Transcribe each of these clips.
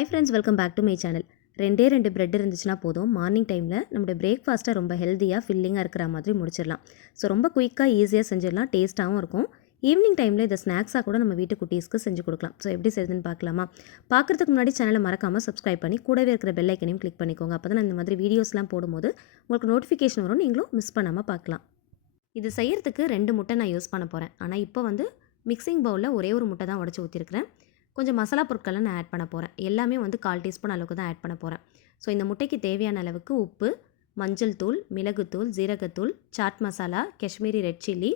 Hi friends, welcome back to my channel. ரெண்டு bread இருந்துச்சுன்னா போதும், மார்னிங் டைமில் நம்மளுடைய பிரேக்ஃபாஸ்ட்டை ரொம்ப ஹெல்த்தியாக ஃபில்லிங்காக இருக்கிற மாதிரி முடிச்சிடலாம். ஸோ ரொம்ப குயிக்காக ஈஸியாக செஞ்சிடலாம், டேஸ்ட்டாகவும் இருக்கும். ஈவினிங் டைமில் இதை ஸ்நாக்ஸாக கூட நம்ம வீட்டு குட்டீஸ்க்கு செஞ்சு கொடுக்கலாம். ஸோ எப்படி செய்யுதுன்னு பார்க்கலாமா? பார்க்குறதுக்கு முன்னாடி சேனலை மறக்காமல் சப்ஸ்கிரைப் பண்ணி கூடவே இருக்கிற பெல் ஐக்கனையும் கிளிக் பண்ணிக்கோங்க. அப்போ தான் இந்த மாதிரி வீடியோஸ்லாம் போடும்போது உங்களுக்கு நோட்டிஃபிகேஷன் வரும், நீங்களும் மிஸ் பண்ணாமல் பார்க்கலாம். இது செய்கிறதுக்கு 2 முட்டை நான் யூஸ் பண்ண போகிறேன். ஆனால் இப்போ மிக்சிங் பவுலில் ஒரே ஒரு முட்டை தான் உடச்சி ஊற்றிருக்கிறேன். கொஞ்சம் மசாலா பொருட்களை நான் ஆட் பண்ண போகிறேன். எல்லாமே 1/4 டீஸ்பூன் அளவுக்கு தான் ஆட் பண்ண போகிறேன். ஸோ இந்த முட்டைக்கு தேவையான அளவுக்கு உப்பு, மஞ்சள் தூள், மிளகுத்தூள், ஜீரகத்தூள், சாட் மசாலா, காஷ்மீரி ரெட் சில்லி,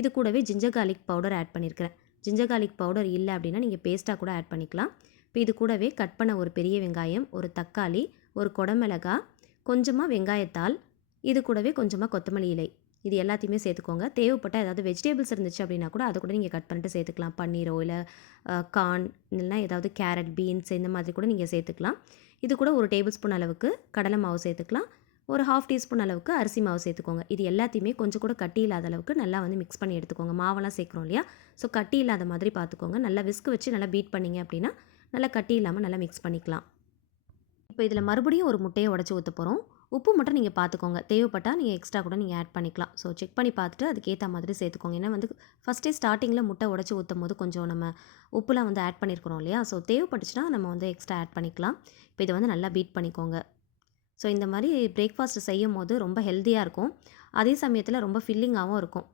இது கூடவே ஜிஞ்சர் கார்லிக் பவுடர் ஆட் பண்ணியிருக்கிறேன். ஜிஞ்சர் கார்லிக் பவுடர் இல்லை அப்படின்னா நீங்கள் பேஸ்ட்டாக கூட ஆட் பண்ணிக்கலாம். இப்போ இது கூடவே கட் பண்ண ஒரு பெரிய வெங்காயம், ஒரு தக்காளி, ஒரு குடமிளகாய், கொஞ்சமாக வெங்காயத்தாள், இது கூடவே கொஞ்சமாக கொத்தமல்லி இலை, இது எல்லாத்தையுமே சேர்த்துக்கோங்க. தேவைப்பட்டால் ஏதாவது வெஜிடபிள்ஸ் இருந்துச்சு அப்படின்னா கூட அதை கூட நீங்கள் கட் பண்ணிட்டு சேர்த்துக்கலாம். பன்னீரோ இல்லை கார்ன், இல்லைனா ஏதாவது கேரட், பீன்ஸ் இந்த மாதிரி கூட நீங்கள் சேர்த்துக்கலாம். இது கூட ஒரு டேபிள் ஸ்பூன் அளவுக்கு கடலை மாவு சேர்த்துக்கலாம். ஒரு 1/2 டீஸ்பூன் அளவுக்கு அரிசி மாவு சேர்த்துக்கோங்க. இது எல்லாத்தையுமே கொஞ்சம் கூட கட்டி இல்லாத அளவுக்கு நல்லா மிக்ஸ் பண்ணி எடுத்துக்கோங்க. மாவெல்லாம் சேர்க்குறோம் இல்லையா, ஸோ கட்டி இல்லாத மாதிரி பார்த்துக்கோங்க. நல்லா விஸ்க் வச்சு நல்லா பீட் பண்ணிங்க அப்படின்னா நல்லா கட்டி இல்லாமல் நல்லா மிக்ஸ் பண்ணிக்கலாம். இப்போ இதில் மறுபடியும் ஒரு முட்டையை உடச்சி ஊற்ற போகிறோம். உப்பு மட்டும் நீங்கள் பார்த்துக்கோங்க, தேவைப்பட்டால் நீங்கள் எக்ஸ்ட்ரா கூட நீங்கள் ஆட் பண்ணிக்கலாம். ஸோ செக் பண்ணி பார்த்துட்டு அதுக்கேற்ற மாதிரி சேர்த்துக்கோங்க. ஏன்னா ஃபஸ்ட்டே ஸ்டார்டிங்கில் முட்டை உடச்சி ஊற்றும் போது கொஞ்சம் நம்ம உப்புலாம் ஆட் பண்ணியிருக்கிறோம் இல்லையா, ஸோ தேவைப்பட்டுச்சுன்னா நம்ம எக்ஸ்ட்ரா ஆட் பண்ணிக்கலாம். இப்போ இதை நல்லா பீட் பண்ணிக்கோங்க. ஸோ இந்த மாதிரி பிரேக்ஃபாஸ்ட் செய்யும் போது ரொம்ப ஹெல்த்தியாக இருக்கும், அதே சமயத்தில் ரொம்ப ஃபில்லிங்காகவும் இருக்கும்.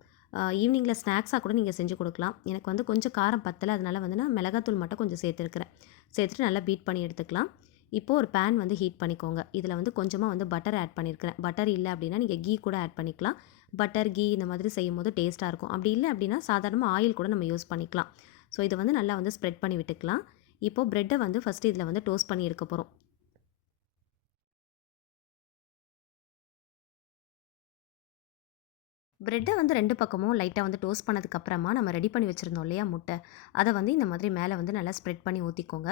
ஈவினிங்கில் ஸ்நாக்ஸாக கூட நீங்கள் செஞ்சு கொடுக்கலாம். எனக்கு கொஞ்சம் காரம் பத்தலை, அதனால் நான் மிளகாத்தூள் மட்டும் கொஞ்சம் சேர்த்துருக்கிறேன். சேர்த்துட்டு நல்லா பீட் பண்ணி எடுத்துக்கலாம். இப்போது ஒரு பேன் ஹீட் பண்ணிக்கோங்க. இதில் கொஞ்சமாக பட்டர் ஆட் பண்ணியிருக்கிறேன். பட்டர் இல்லை அப்படின்னா நீங்கள் கீ கூட ஆட் பண்ணிக்கலாம். பட்டர், கீ இந்த மாதிரி செய்யும் போது டேஸ்ட்டாக இருக்கும். அப்படி இல்லை அப்படின்னா சாதாரணமாக ஆயில் கூட நம்ம யூஸ் பண்ணிக்கலாம். ஸோ இதை நல்லா ஸ்ப்ரெட் பண்ணி விட்டுக்கலாம். இப்போது ப்ரெட்டை ஃபஸ்ட்டு இதில் டோஸ்ட் பண்ணி எடுக்க போகிறோம். ப்ரெட்டை 2 பக்கமும் லைட்டாக டோஸ்ட் பண்ணதுக்கப்புறமா நம்ம ரெடி பண்ணி வச்சுருந்தோம் இல்லையா முட்டை, அதை இந்த மாதிரி மேலே நல்லா ஸ்ப்ரெட் பண்ணி ஊற்றிக்கோங்க.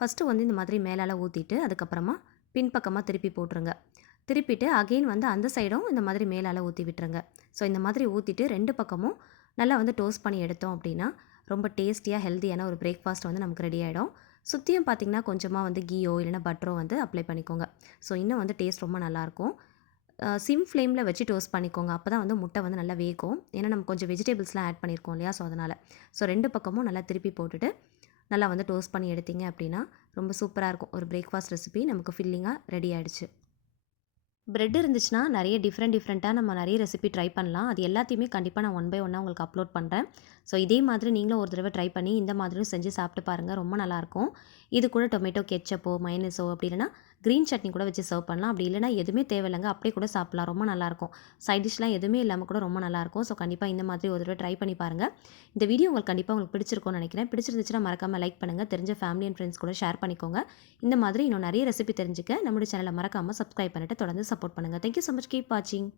ஃபஸ்ட்டு இந்த மாதிரி மேலால் ஊற்றிட்டு அதுக்கப்புறமா பின்பக்கமாக திருப்பி போட்டுருங்க. திருப்பிட்டு அகெயின் அந்த சைடும் இந்த மாதிரி மேலால் ஊற்றி விட்டுருங்க. ஸோ இந்த மாதிரி ஊற்றிட்டு 2 பக்கமும் நல்லா டோஸ்ட் பண்ணி எடுத்தோம் அப்படின்னா ரொம்ப டேஸ்டியாக ஹெல்த்தியான ஒரு பிரேக்ஃபாஸ்ட் நமக்கு ரெடி ஆகிடும். சுற்றியும் பார்த்திங்கன்னா கொஞ்சமாக கீயோ இல்லைனா பட்டரோ அப்ளை பண்ணிக்கோங்க. ஸோ இன்னும் டேஸ்ட் ரொம்ப நல்லாயிருக்கும். சிம் ஃப்ளேமில் வச்சு டோஸ்ட் பண்ணிக்கோங்க. அப்போ தான் முட்டை நல்லா வேகும். ஏன்னா நம்ம கொஞ்சம் வெஜிடபிள்ஸ்லாம் ஆட் பண்ணியிருக்கோம் இல்லையா, ஸோ அதனால். ஸோ 2 பக்கமும் நல்லா திருப்பி போட்டுட்டு நல்லா டோஸ்ட் பண்ணி எடுத்தீங்க அப்படின்னா ரொம்ப சூப்பராக இருக்கும். ஒரு பிரேக்ஃபாஸ்ட் ரெசிபி நமக்கு ஃபில்லிங்காக ரெடி ஆகிடுச்சு. பிரெட் இருந்துச்சுன்னா நிறைய டிஃப்ரெண்ட்டாக நம்ம நிறைய ரெசிபி ட்ரை பண்ணலாம். அது எல்லாத்தையுமே கண்டிப்பாக நான் 1 பை 1 உங்களுக்கு அப்லோட் பண்ணுறேன். ஸோ இதே மாதிரி நீங்களும் ஒரு தடவை ட்ரை பண்ணி இந்த மாதிரியும் செஞ்சு சாப்பிட்டு பாருங்கள், ரொம்ப நல்லாயிருக்கும். இது கூட டொமேட்டோ கெச்சப்போ மைனஸோ அப்படி இல்லைனா க்ரீன் சட்னி கூட வச்சு சர்வ் பண்ணலாம். அப்படி இல்லைனா எதுவுமே தேவையில்லைங்க, அப்படியே கூட சாப்பிட்லாம், ரொம்ப நல்லாயிருக்கும். சைட் டிஷ்லாம் எதுவுமே இல்லாமல் கூட ரொம்ப நல்லாயிருக்கும். ஸோ கண்டிப்பாக இந்த மாதிரி ஒரு தடவை ட்ரை பண்ணி பாருங்கள். இந்த வீடியோ உங்களுக்கு பிடிச்சிருக்கும்னு நினைக்கிறேன். பிடிச்சிருந்துச்சுன்னா மறக்காமல் லைக் பண்ணுங்கள், தெரிஞ்ச ஃபேமிலி அண்ட் ஃப்ரெண்ட்ஸ் கூட ஷேர் பண்ணிக்கோங்க. இந்த மாதிரி இன்னும் நிறைய ரெசிபி தெரிஞ்சுக்க நம்மளுடைய சேனலை மறக்காமல் சப்ஸ்கிரைப் பண்ணிட்டு தொடர்ந்து சப்போர்ட் பண்ணுங்கள். Thank you so much. கீப் வாட்சிங்.